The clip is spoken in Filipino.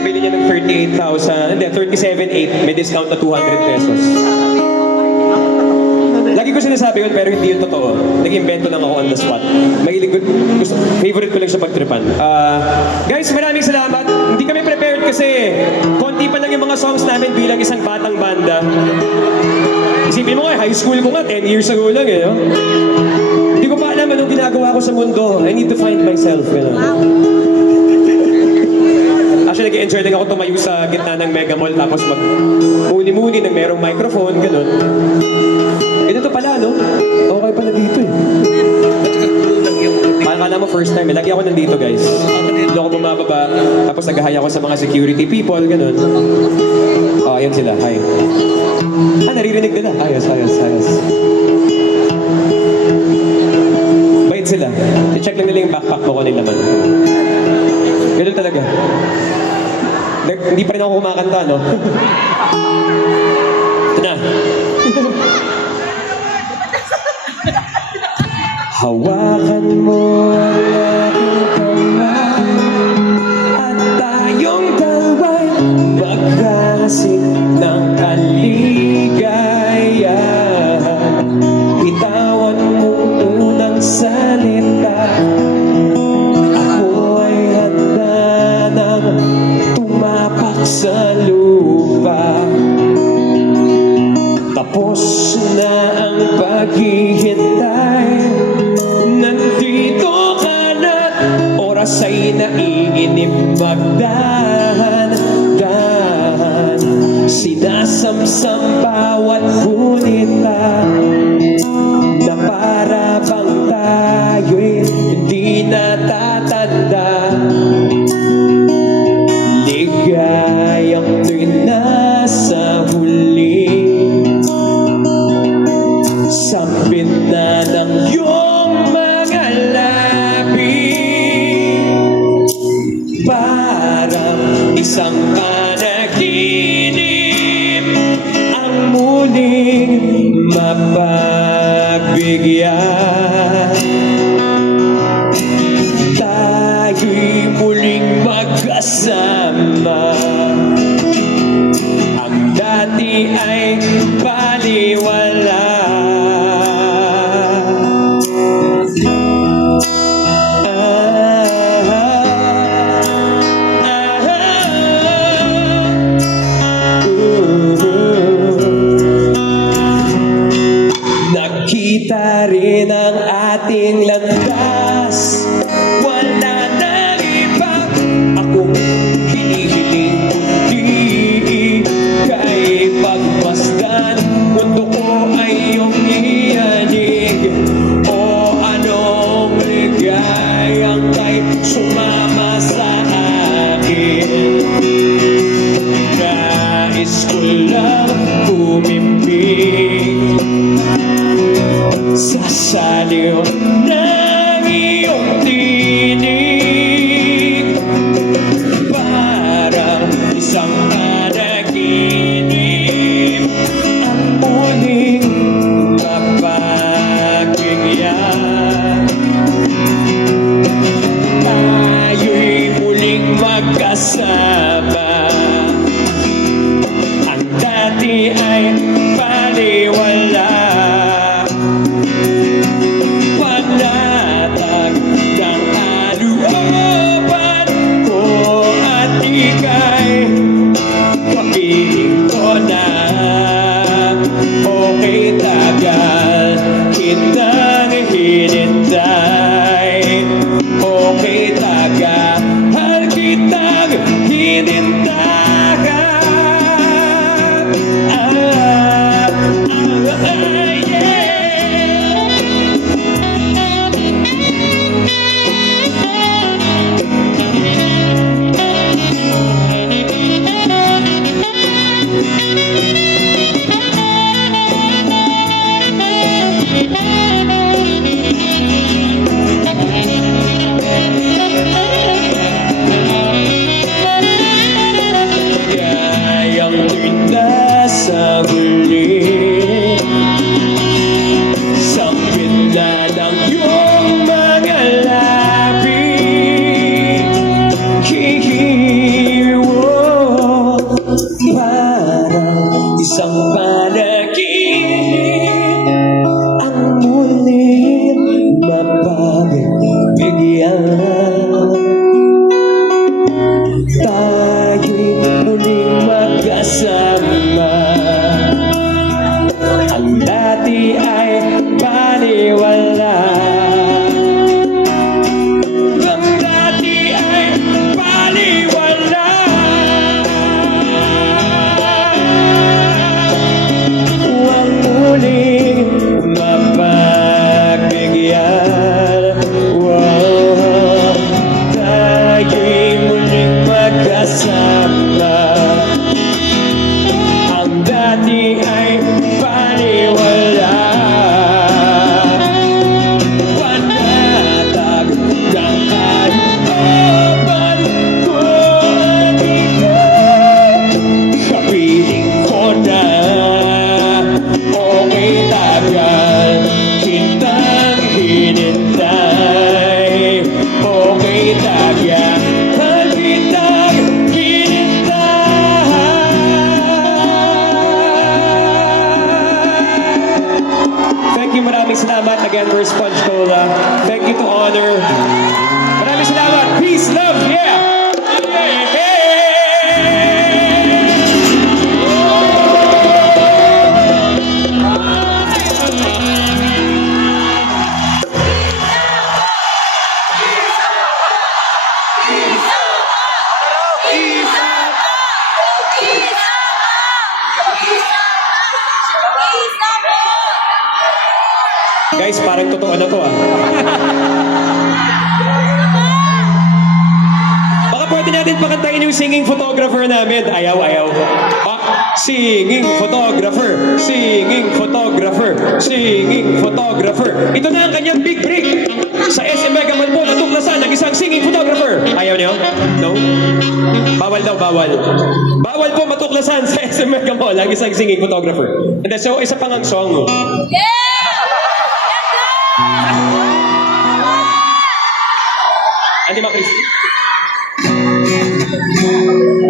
Bili niya ng 38,000, hindi, 37,800, may discount na 200 pesos. Lagi ko sinasabi yun, pero hindi yun totoo. Nag-invento lang ako on the spot. Favorite ko lang siya pagtripan. Guys, maraming salamat. Hindi kami prepared kasi konti pa lang yung mga songs namin bilang isang batang banda. Isipin mo nga, high school ko nga, 10 years ago lang eh. No? Hindi ko pa alam anong ginagawa ko sa mundo. I need to find myself. You know? Actually, nag-enjoy din ako tumayo sa gitna ng Mega Mall tapos mag-muni-muni ng merong microphone, gano'n. Ito pala, no? Okay pala dito eh. Akala mo first time eh. Lagi ako nandito, guys. Doon ako bumababa, tapos nag-hi ako sa mga security people, gano'n. Oh, ayan sila. Hi. Naririnig nila. Ayos. Bait sila. I-check lang nila yung backpack mo kung ano yung laman. Ganun talaga. Hindi pa rin ako kumakanta, no? Ito na. Hawakan mo ang aking kamay at tayong dalawa'y magkasing ng kaligayahan. Bitawan mo unang salita, ako ay handa nang tumapak sa lupa. Tapos na ang paghihintay, nandito ka na, oras ay naiinip, magdahan-dahan. Sinasamsam bawat gunita na para bang tayo'y hindi natatanda. Ligayang to'y nasa huli, sambit na ng iyong mga labi. Parang isang panaginip ang muling mapagbigyan. Tayo'y muling magkasama, ang dati ay baliwala. Nakita rin ang ating landas, wala na iba akong hinihiling kundi kay pagmasdan. Mundo ko ay iyong iyanig, o anong ligayang kay sumama sa akin. Nais ko lang kumimbing sa saliw ng iyong tinig, parang isang panaginip ang muling mapagbigyan. Tayo'y muling magkasama, ang dati ay baliwala. Okay, tagal kitang hinintay. Okay, tagal kitang hinintay. kasama. Ang dati ay paniwala. Panatag ng kalooban ko dito. Kapiling ko na okay tagal kitang hinintay. Okay tagal kitang hinintay. Thank you, maraming salamat. Again, we're Sponge Cola. Thank you to Honor. Maraming salamat. Peace, love, yeah! Hey! Guys, parang totoo na to ah. Baka pwede natin pakantayin yung singing photographer namin. Ayaw, ayaw. Singing photographer, singing photographer, singing photographer. Ito na ang kanyang big break. Sa SM Mega Mall po, natuklasan ng isang singing photographer. Ayaw niyo? No? Bawal daw, bawal. Bawal po matuklasan sa SM Mega Mall ang isang singing photographer. And then, so, isa pang ang song. Andi ba, Chris?